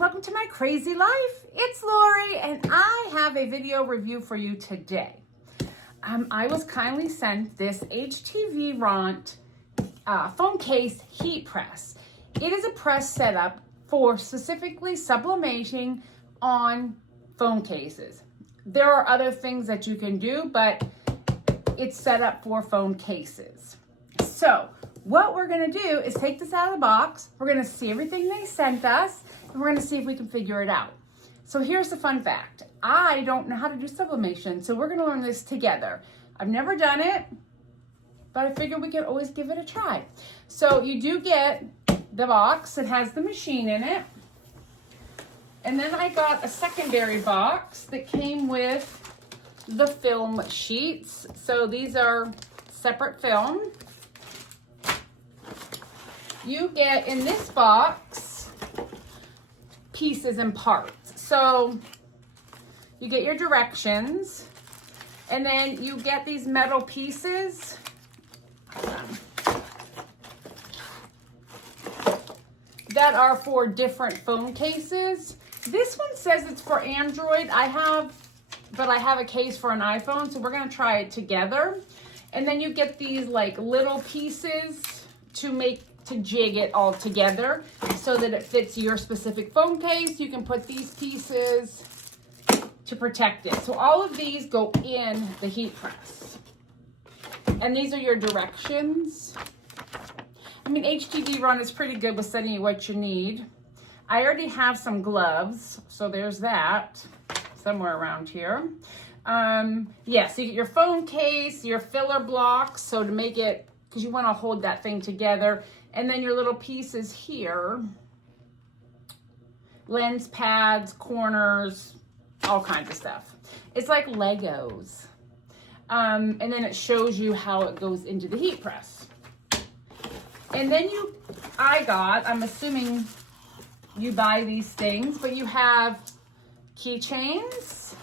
welcome to my crazy life. It's Lori and I have a video review for you today. I was kindly sent this HTVRont phone case heat press. It is a press setup for specifically sublimating on phone cases. There are other things that you can do, but it's set up for phone cases. So what we're gonna do is take this out of the box. We're gonna see everything they sent us, and we're gonna see if we can figure it out. So here's the fun fact. I don't know how to do sublimation, so we're gonna learn this together. I've never done it, but I figured we could always give it a try. So you do get the box. It has the machine in it. And then I got a secondary box that came with the film sheets. So these are separate film. You get in this box pieces and parts. So you get your directions, and then you get these metal pieces. That are for different phone cases. This one says it's for Android. But I have a case for an iPhone, so we're gonna try it together. And then you get these like little pieces to jig it all together so that it fits your specific phone case. You can put these pieces to protect it. So all of these go in the heat press. And these are your directions. I mean, HTVRont is pretty good with sending you what you need. I already have some gloves, so there's that somewhere around here. Yeah, so you get your phone case, your filler blocks, so to make it, because you want to hold that thing together, and then your little pieces here, lens pads, corners, all kinds of stuff. It's like Legos. And then it shows you how it goes into the heat press. And then I'm assuming you buy these things, but you have keychains,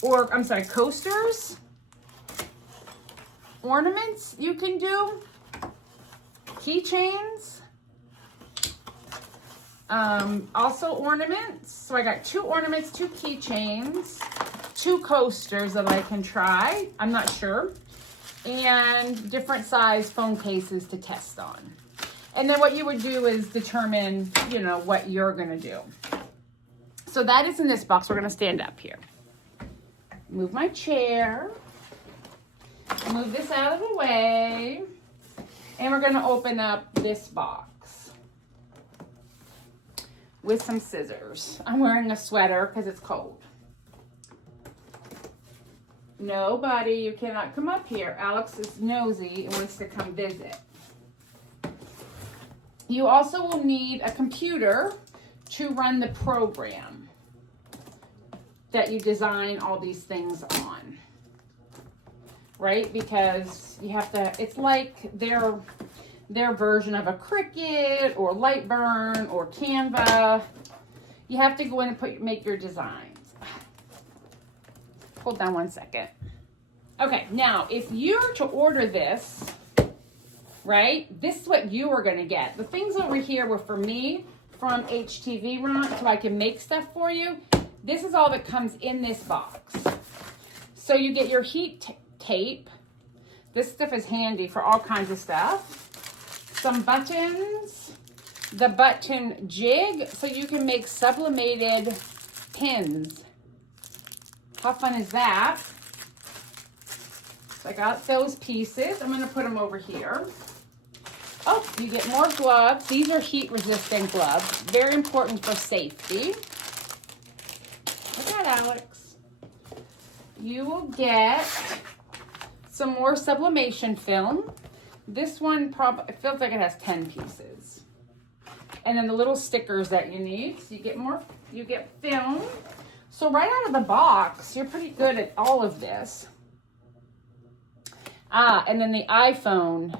coasters, ornaments you can do, keychains, also ornaments. So I got 2 ornaments, 2 keychains, 2 coasters that I can try. I'm not sure. And different size phone cases to test on. And then what you would do is determine, what you're gonna do. So that is in this box. We're gonna stand up here. Move my chair. Move this out of the way. And we're gonna open up this box with some scissors. I'm wearing a sweater because it's cold. Nobody, you cannot come up here. Alex is nosy and wants to come visit. You also will need a computer to run the program that you design all these things on, right? Because you have to, it's like their version of a Cricut or Lightburn or Canva. You have to go in and make your designs. Hold on one second. Okay, now if you're to order this, right, this is what you are gonna get. The things over here were for me from HTVRont, so I can make stuff for you. This is all that comes in this box. So you get your heat tape. This stuff is handy for all kinds of stuff. Some buttons, the button jig, so you can make sublimated pins. How fun is that? So I got those pieces. I'm gonna put them over here. Oh, you get more gloves. These are heat resistant gloves. Very important for safety. Look at Alex. You will get some more sublimation film. This one it feels like it has 10 pieces. And then the little stickers that you need. So you get film. So right out of the box, you're pretty good at all of this. And then the iPhone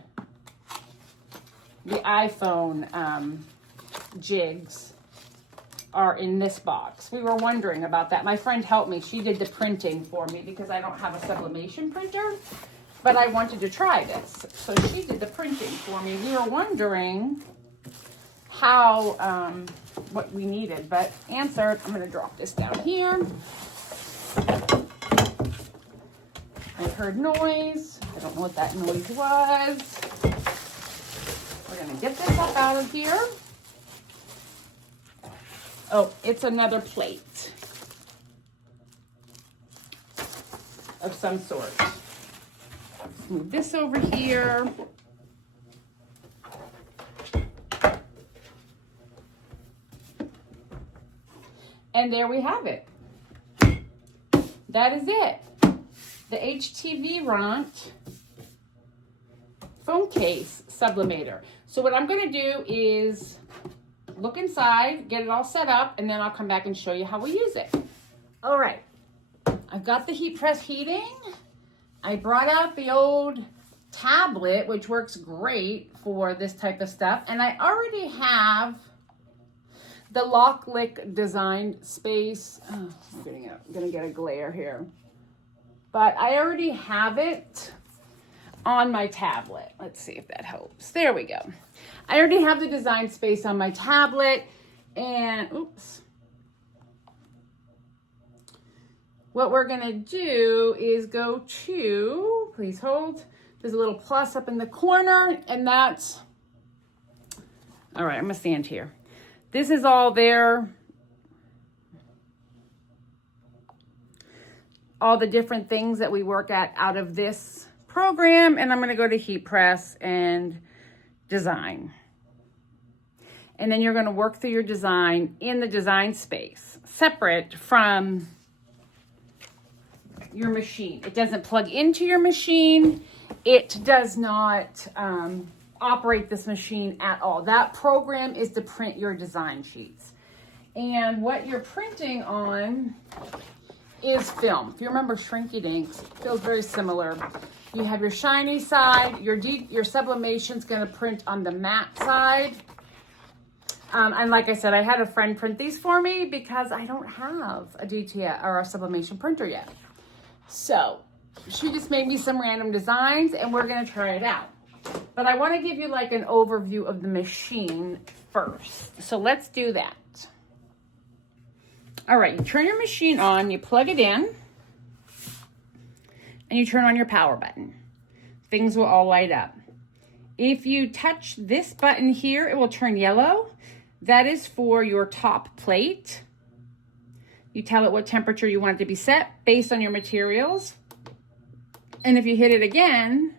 jigs are in this box. We were wondering about that. My friend helped me. She did the printing for me because I don't have a sublimation printer, but I wanted to try this. So she did the printing for me. We were wondering how, what we needed, but answered. I'm gonna drop this down here. I heard noise. I don't know what that noise was. We're gonna get this up out of here. Oh, it's another plate of some sort. Let's move this over here. And there we have it. That is it. The HTVRont phone case sublimator. So what I'm gonna do is look inside, get it all set up, and then I'll come back and show you how we use it. All right, I've got the heat press heating. I brought out the old tablet, which works great for this type of stuff. And I already have the lock-lick design space. Oh, I'm gonna get a glare here. But I already have it on my tablet. Let's see if that helps. There we go. I already have the design space on my tablet, and oops. What we're gonna do is go to, please hold, there's a little plus up in the corner, and that's, all right, I'm gonna stand here. This is all there. All the different things that we work at out of this program, and I'm gonna go to heat press and design. And then you're gonna work through your design in the design space, separate from your machine. It doesn't plug into your machine. It does not operate this machine at all. That program is to print your design sheets. And what you're printing on is film. If you remember Shrinky Dinks, it feels very similar. You have your shiny side, your sublimation's gonna print on the matte side. And like I said, I had a friend print these for me because I don't have a DTF or a sublimation printer yet. So she just made me some random designs and we're gonna try it out. But I wanna give you like an overview of the machine first. So let's do that. All right, you turn your machine on, you plug it in, and you turn on your power button. Things will all light up. If you touch this button here, it will turn yellow. That is for your top plate. You tell it what temperature you want it to be set based on your materials. And if you hit it again,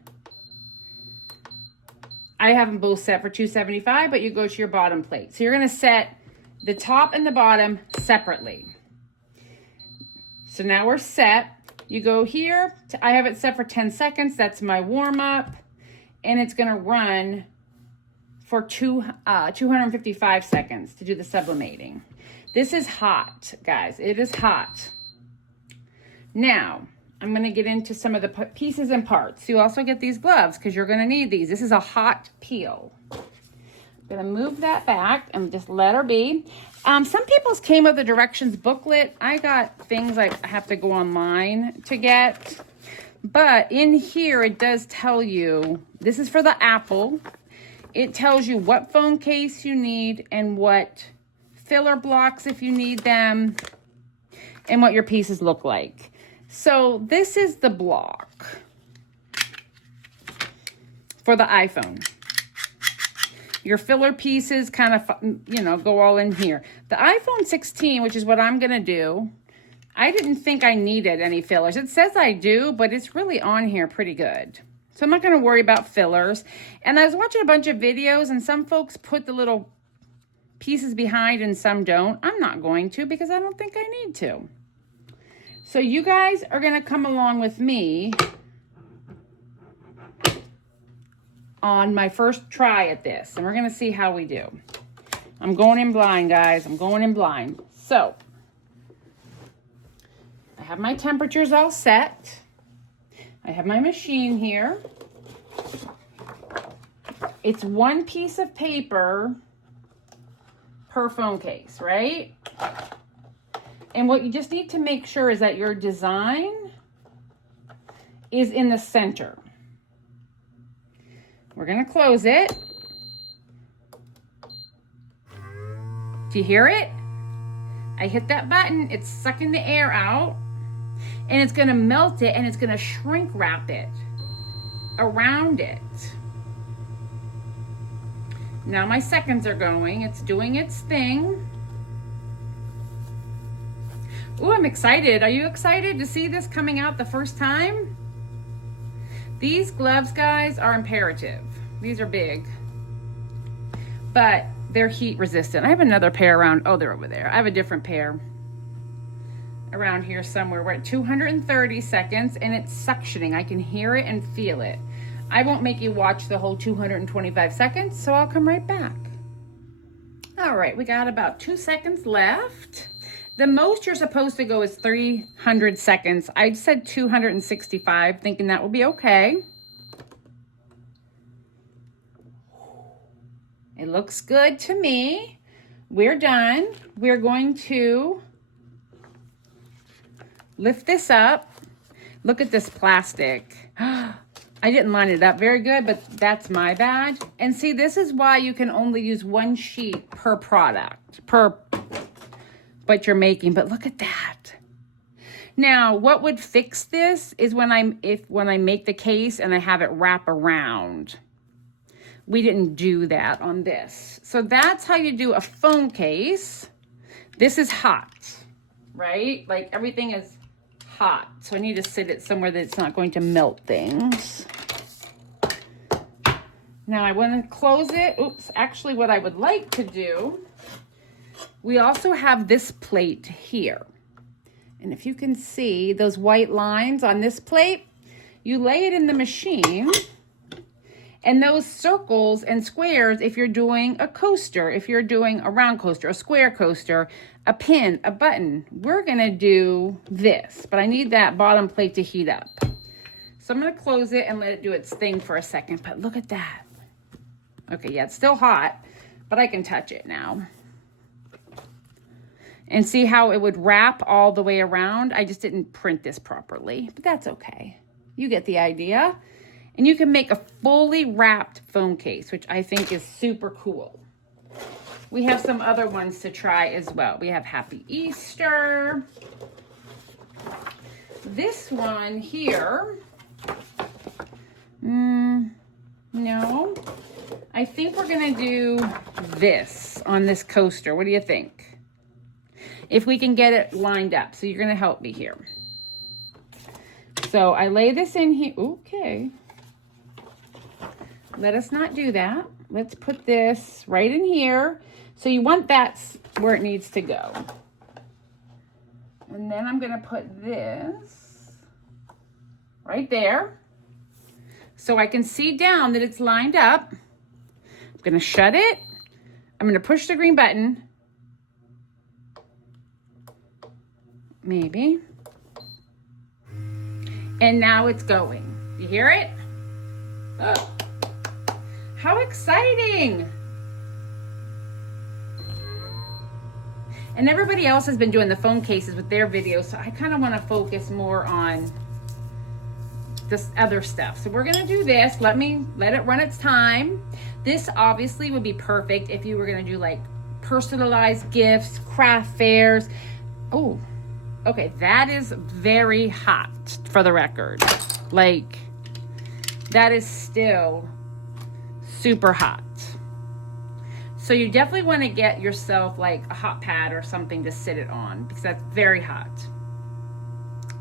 I have them both set for 275, but you go to your bottom plate. So you're gonna set the top and the bottom separately. So now we're set. You go here, I have it set for 10 seconds. That's my warm up. And it's gonna run for 255 seconds to do the sublimating. This is hot, guys. It is hot. Now, I'm gonna get into some of the pieces and parts. You also get these gloves because you're gonna need these. This is a hot peel. I'm gonna move that back and just let her be. Some people's came with the directions booklet. I got things I have to go online to get. But in here, it does tell you, this is for the Apple. It tells you what phone case you need and what filler blocks if you need them and what your pieces look like. So this is the block for the iPhone. Your filler pieces kind of, you know, go all in here. The iPhone 16, which is what I'm gonna do, I didn't think I needed any fillers. It says I do, but it's really on here pretty good. So I'm not gonna worry about fillers. And I was watching a bunch of videos and some folks put the little pieces behind and some don't. I'm not going to because I don't think I need to. So you guys are gonna come along with me on my first try at this, and we're gonna see how we do. I'm going in blind, guys. I'm going in blind. So, I have my temperatures all set. I have my machine here. It's one piece of paper per phone case, right? And what you just need to make sure is that your design is in the center. We're gonna close it. Do you hear it? I hit that button, it's sucking the air out, and it's gonna melt it, and it's gonna shrink wrap it around it. Now my seconds are going, it's doing its thing. Oh, I'm excited. Are you excited to see this coming out the first time? These gloves, guys, are imperative. These are big, but they're heat resistant. I have another pair around. Oh, they're over there. I have a different pair around here somewhere. We're at 230 seconds and it's suctioning. I can hear it and feel it. I won't make you watch the whole 225 seconds, so I'll come right back. All right, we got about 2 seconds left. The most you're supposed to go is 300 seconds. I said 265, thinking that will be okay. It looks good to me. We're done. We're going to lift this up. Look at this plastic. I didn't line it up very good, but that's my bad. And see, this is why you can only use 1 sheet per product, per what you're making. But look at that. Now, what would fix this is when I make the case and I have it wrap around. We didn't do that on this. So that's how you do a phone case. This is hot, right? Like everything is hot. So I need to sit it somewhere that it's not going to melt things. Now I want to close it. Oops, actually what I would like to do, we also have this plate here. And if you can see those white lines on this plate, you lay it in the machine. And those circles and squares, if you're doing a coaster, if you're doing a round coaster, a square coaster, a pin, a button, we're gonna do this. But I need that bottom plate to heat up. So I'm gonna close it and let it do its thing for a second. But look at that. Okay, yeah, it's still hot, but I can touch it now. And see how it would wrap all the way around? I just didn't print this properly, but that's okay. You get the idea. And you can make a fully wrapped phone case, which I think is super cool. We have some other ones to try as well. We have Happy Easter. This one here, no. I think we're gonna do this on this coaster. What do you think? If we can get it lined up. So you're gonna help me here. So I lay this in here, okay. Let us not do that. Let's put this right in here. So you want that where it needs to go. And then I'm gonna put this right there. So I can see down that it's lined up. I'm gonna shut it. I'm gonna push the green button. Maybe. And now it's going. You hear it? Oh. How exciting! And everybody else has been doing the phone cases with their videos, so I kind of want to focus more on this other stuff. So we're gonna do this. Let it run its time. This obviously would be perfect if you were gonna do like personalized gifts, craft fairs. Oh, okay, that is very hot for the record. Like, that is still super hot. So you definitely want to get yourself like a hot pad or something to sit it on because that's very hot.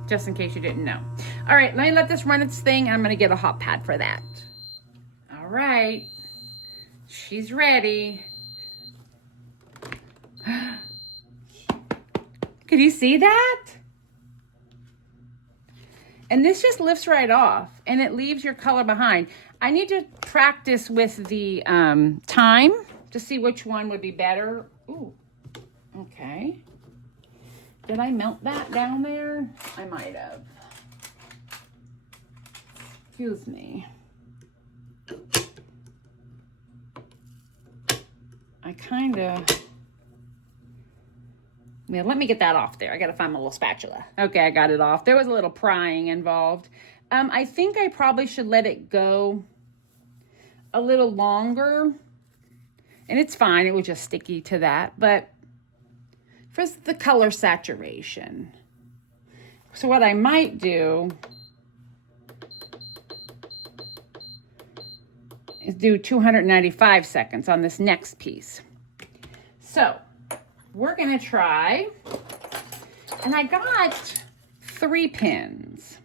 Just in case you didn't know. All right, let me let this run its thing. I'm going to get a hot pad for that. All right, she's ready. Could you see that? And this just lifts right off and it leaves your color behind. I need to practice with the time to see which one would be better. Ooh, okay. Did I melt that down there? I might have. Excuse me. I kind of... Yeah, let me get that off there. I got to find my little spatula. Okay, I got it off. There was a little prying involved. I think I probably should let it go a little longer. And it's fine. It was just sticky to that. But for the color saturation. So what I might do is do 295 seconds on this next piece. So we're gonna try, and I got 3 pins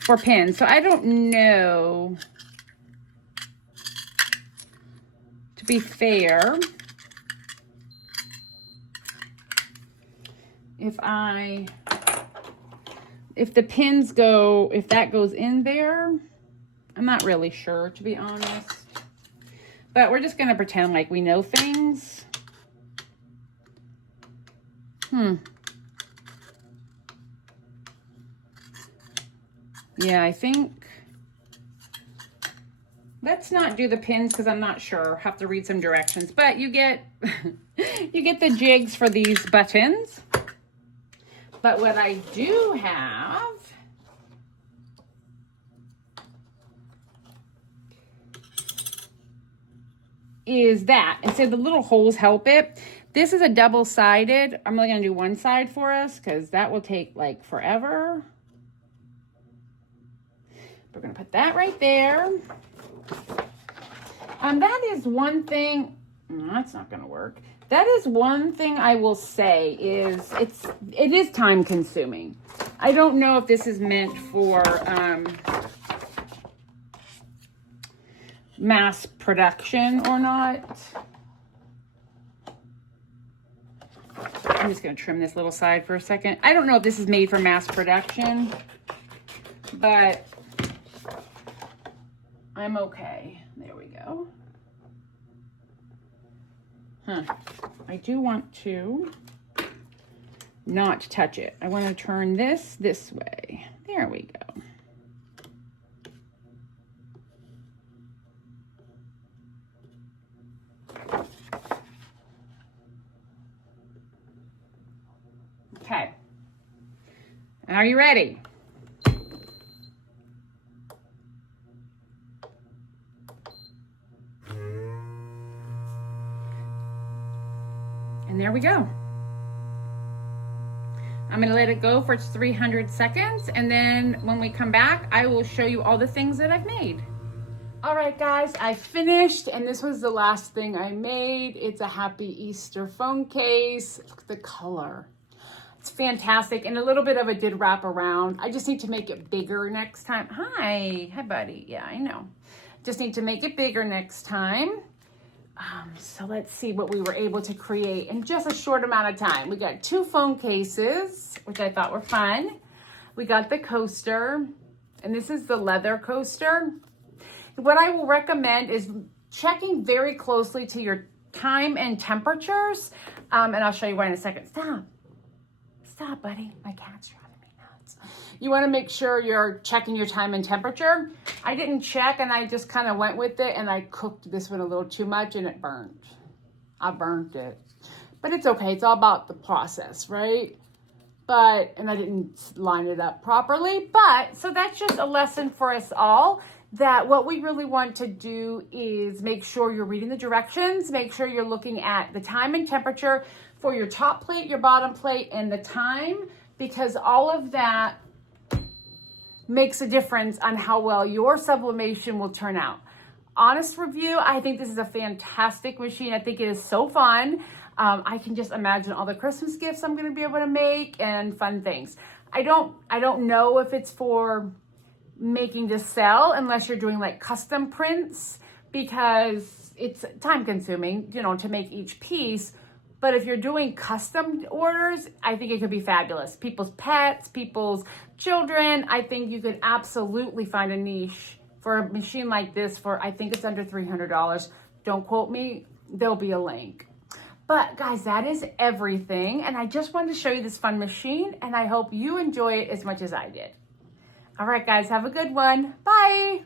for pins. So I don't know, to be fair, if the pins go, if that goes in there, I'm not really sure, to be honest. But we're just gonna pretend like we know things. Yeah, I think, let's not do the pins because I'm not sure. Have to read some directions. But you get, you get the jigs for these buttons. But what I do have is that, instead the little holes help it. This is a double-sided. I'm only gonna do one side for us because that will take like forever. We're gonna put that right there. That is one thing, that's not gonna work. That is one thing I will say is it is time consuming. I don't know if this is meant for mass production or not. I'm just gonna trim this little side for a second. I don't know if this is made for mass production, but I'm okay. There we go. I do want to not touch it. I want to turn this way. There we go. Okay. Are you ready? And there we go. I'm gonna let it go for 300 seconds, and then when we come back, I will show you all the things that I've made. All right, guys, I finished, and this was the last thing I made. It's a Happy Easter phone case. Look at the color. It's fantastic, and a little bit of it did wrap around. I just need to make it bigger next time. Hi, buddy. Yeah, I know. Just need to make it bigger next time. So let's see what we were able to create in just a short amount of time. We got 2 phone cases, which I thought were fun. We got the coaster, and this is the leather coaster. What I will recommend is checking very closely to your time and temperatures. And I'll show you why in a second. Stop. Stop, buddy. My cat's driving me nuts. You want to make sure you're checking your time and temperature. I didn't check, and I just kind of went with it, and I cooked this one a little too much, and it burned. I burnt it. But it's okay. It's all about the process, right? And I didn't line it up properly. So that's just a lesson for us all, that what we really want to do is make sure you're reading the directions, make sure you're looking at the time and temperature for your top plate, your bottom plate, and the time, because all of that makes a difference on how well your sublimation will turn out. Honest review, I think this is a fantastic machine. I think it is so fun. I can just imagine all the Christmas gifts I'm gonna be able to make and fun things. I don't know if it's for making to sell unless you're doing like custom prints, because it's time consuming, to make each piece. But if you're doing custom orders, I think it could be fabulous. People's pets, people's children, I think you could absolutely find a niche for a machine like this for, I think it's under $300. Don't quote me, there'll be a link. But guys, that is everything. And I just wanted to show you this fun machine, and I hope you enjoy it as much as I did. All right, guys, have a good one. Bye.